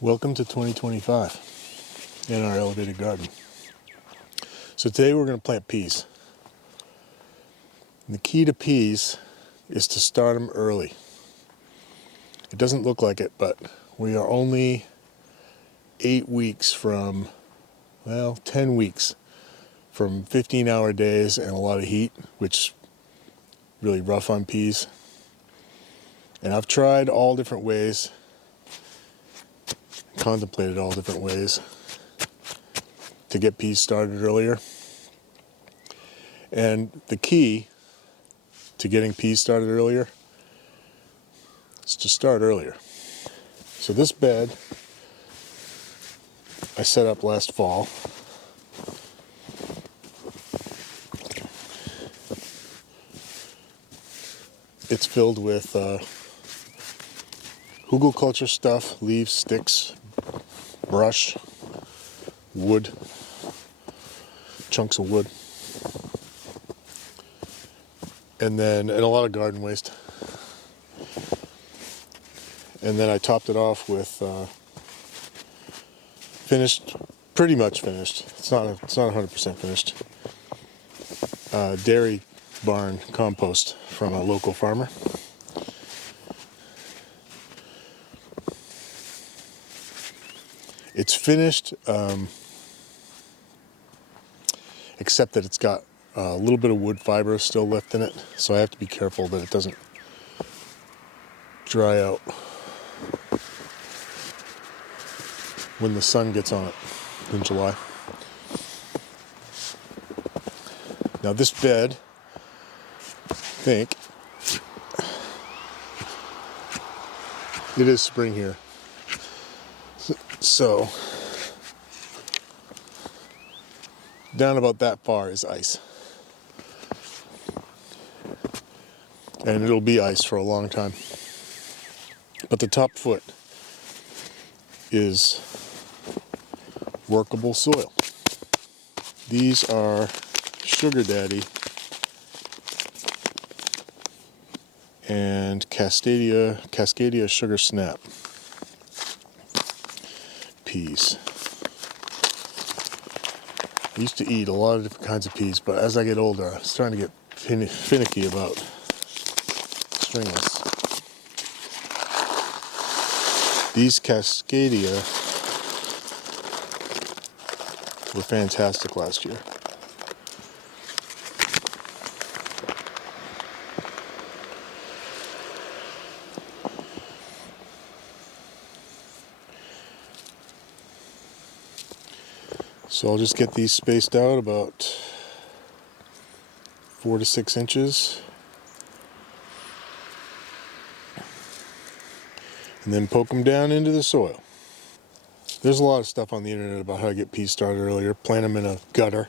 Welcome to 2025 in our elevated garden. So today we're going to plant peas. And the key to peas is to start them early. It doesn't look like it, but we are only 8 weeks from, 10 weeks from 15-hour days and a lot of heat, which is really rough on peas. And I've tried all different ways, contemplated all different ways to get peas started earlier. And the key to getting peas started earlier is to start earlier. So this bed I set up last fall. It's filled with hügelkultur stuff, leaves, sticks, brush, wood, chunks of wood, and a lot of garden waste. And then I topped it off with pretty much finished. It's not 100% finished. Dairy barn compost from a local farmer. It's finished, except that it's got a little bit of wood fiber still left in it, so I have to be careful that it doesn't dry out when the sun gets on it in July. Now this bed, I think, it is spring here. So, down about that far is ice. And it'll be ice for a long time. But the top foot is workable soil. These are Sugar Daddy and Cascadia Sugar Snap peas. I used to eat a lot of different kinds of peas, but as I get older, I'm starting to get finicky about stringless. These Cascadia were fantastic last year. So I'll just get these spaced out about 4 to 6 inches. And then poke them down into the soil. There's a lot of stuff on the internet about how to get peas started earlier. Plant them in a gutter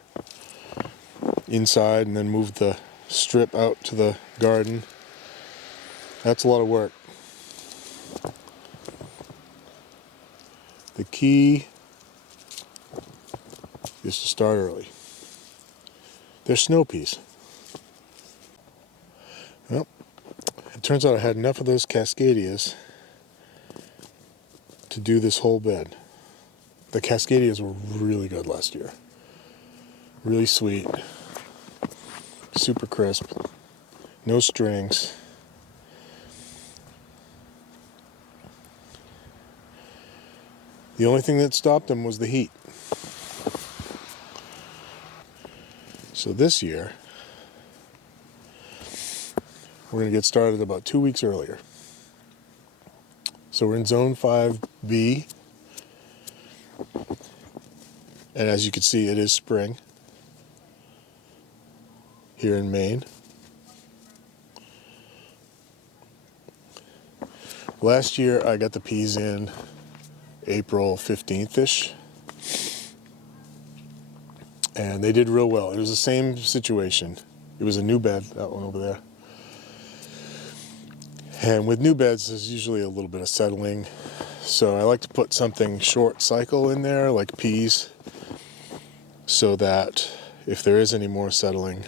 inside and then move the strip out to the garden. That's a lot of work. The key is to start early. They're snow peas. Well, it turns out I had enough of those Cascadias to do this whole bed. The Cascadias were really good last year. Really sweet. Super crisp. No strings. The only thing that stopped them was the heat. So this year, we're going to get started about 2 weeks earlier. So we're in Zone 5B. And as you can see, it is spring here in Maine. Last year, I got the peas in April 15th-ish. And they did real well. It was the same situation. It was a new bed, that one over there. And with new beds, there's usually a little bit of settling. So I like to put something short cycle in there, like peas, so that if there is any more settling,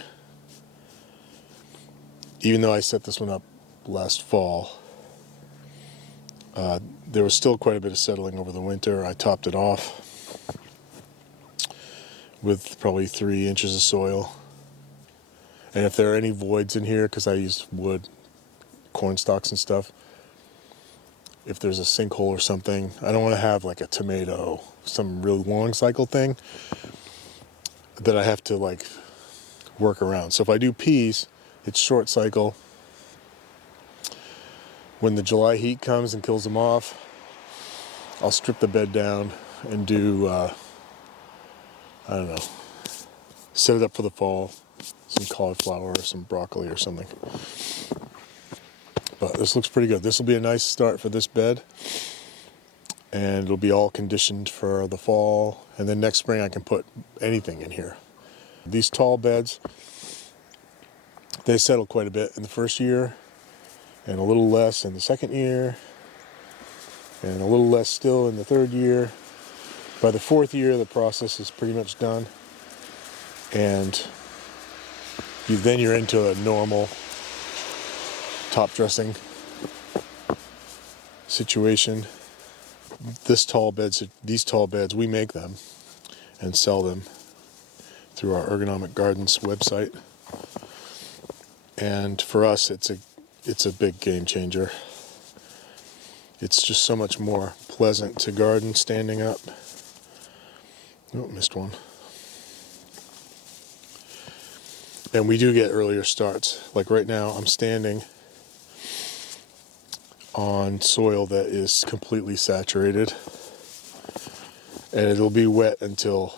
even though I set this one up last fall, there was still quite a bit of settling over the winter. I topped it off with probably 3 inches of soil. And if there are any voids in here, because I used wood, corn stalks and stuff, if there's a sinkhole or something, I don't want to have like a tomato, some really long cycle thing that I have to like work around. So if I do peas, it's short cycle. When the July heat comes and kills them off, I'll strip the bed down and do, I don't know, set it up for the fall, some cauliflower or some broccoli or something. But this looks pretty good. This will be a nice start for this bed, and it'll be all conditioned for the fall, and then next spring I can put anything in here. These tall beds, they settle quite a bit in the first year, and a little less in the second year, and a little less still in the third year. By the fourth year, the process is pretty much done, and then you're into a normal top dressing situation. These tall beds, we make them and sell them through our Ergonomic Gardens website. And for us, it's a big game changer. It's just so much more pleasant to garden standing up. Oh, missed one. And we do get earlier starts. Like right now, I'm standing on soil that is completely saturated, and it'll be wet until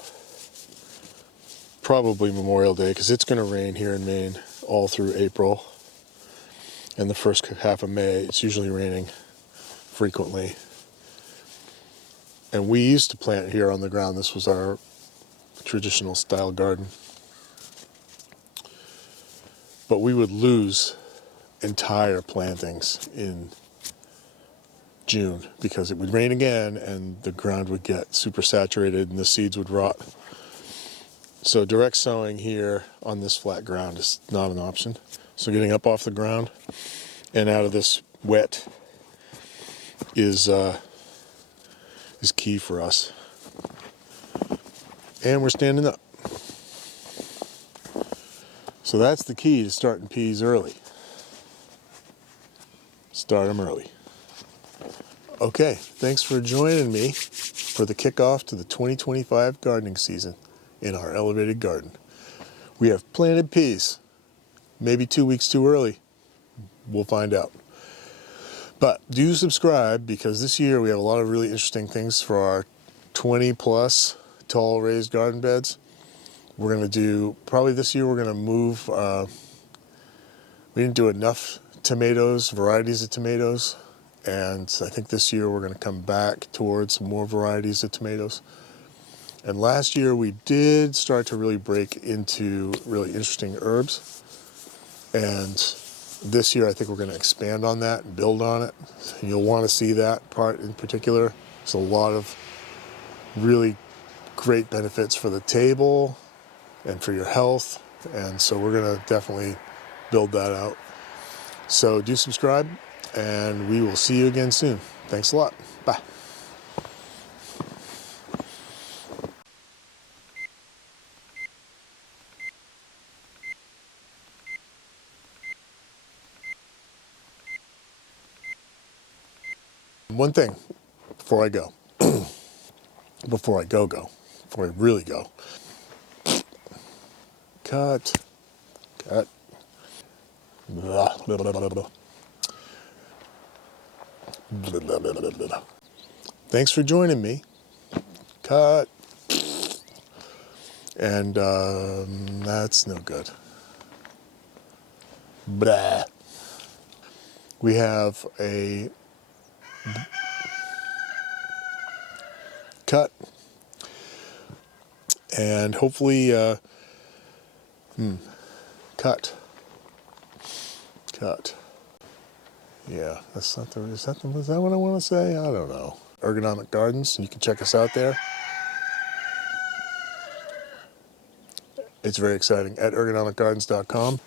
probably Memorial Day, because it's going to rain here in Maine all through April, and the first half of May it's usually raining frequently. And we used to plant here on the ground. This was our traditional style garden, but we would lose entire plantings in June because it would rain again and the ground would get super saturated and the seeds would rot. So direct sowing here on this flat ground is not an option. So getting up off the ground and out of this wet is key for us. And we're standing up. So that's the key to starting peas early. Start them early. Okay, thanks for joining me for the kickoff to the 2025 gardening season in our elevated garden. We have planted peas, maybe 2 weeks too early. We'll find out. But do subscribe, because this year we have a lot of really interesting things for our 20 plus tall raised garden beds. We're going to do, probably this year we're going to move, we didn't do enough tomatoes, varieties of tomatoes. And I think this year we're going to come back towards more varieties of tomatoes. And last year we did start to really break into really interesting herbs. And this year I think we're going to expand on that and build on it. And you'll want to see that part in particular. There's a lot of really great benefits for the table and for your health. And so we're going to definitely build that out. So do subscribe, and we will see you again soon. Thanks a lot. Bye. One thing before I go, before I really go. Cut. Blah, blah, blah, blah, blah. Blah, blah, blah, blah, blah. Thanks for joining me. Cut. And that's no good. Blah. We have a cut. And hopefully, cut. Yeah, is that what I want to say? I don't know. Ergonomic Gardens, you can check us out there. It's very exciting at ergonomicgardens.com.